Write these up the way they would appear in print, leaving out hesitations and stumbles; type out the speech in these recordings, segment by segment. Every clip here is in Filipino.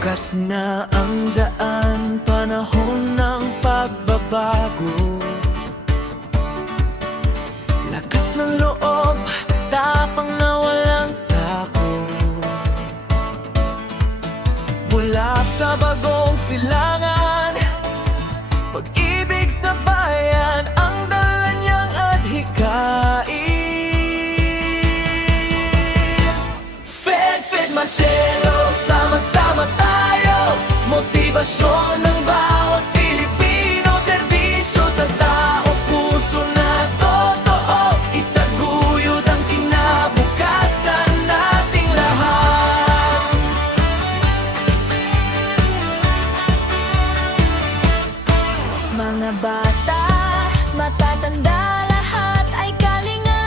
Bukas na ang daan, panahon ng pagbabago. Lakas ng loob, tapang na walang tako. Mula sa bagong silangan, pag-ibig sa bayan ang dala niyang adhikain. Fed Marcelo, sama-sama tayo, motibasyon ng bawat Pilipino, serbisyo sa tao, puso na totoo, itaguyod ang kinabukasan nating lahat. Mga bata, matatanda, lahat ay kalingain.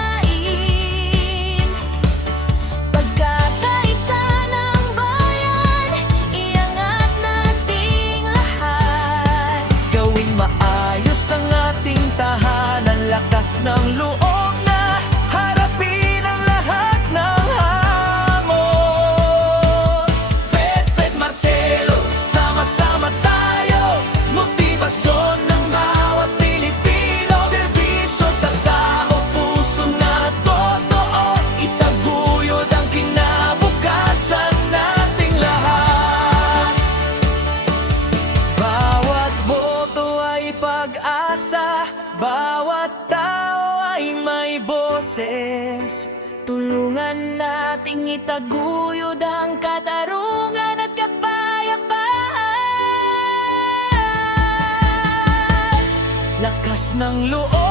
Pagkakaisa ng bayan, iangat nating lahat. Gawing maayos ang ating tahanan, lakas ng loob na harapin ang lahat ng hamon. Fed Marcelo, sama-sama tayo, motibasyon ng bawat Pilipino, serbisyo sa tao, puso na totoo, itaguyod ang kinabukasan nating lahat. Bawat boto ay pag-asa, bawat tao ay may boses. Tulungan nating itaguyod ang katarungan at kapayapaan. Lakas ng loob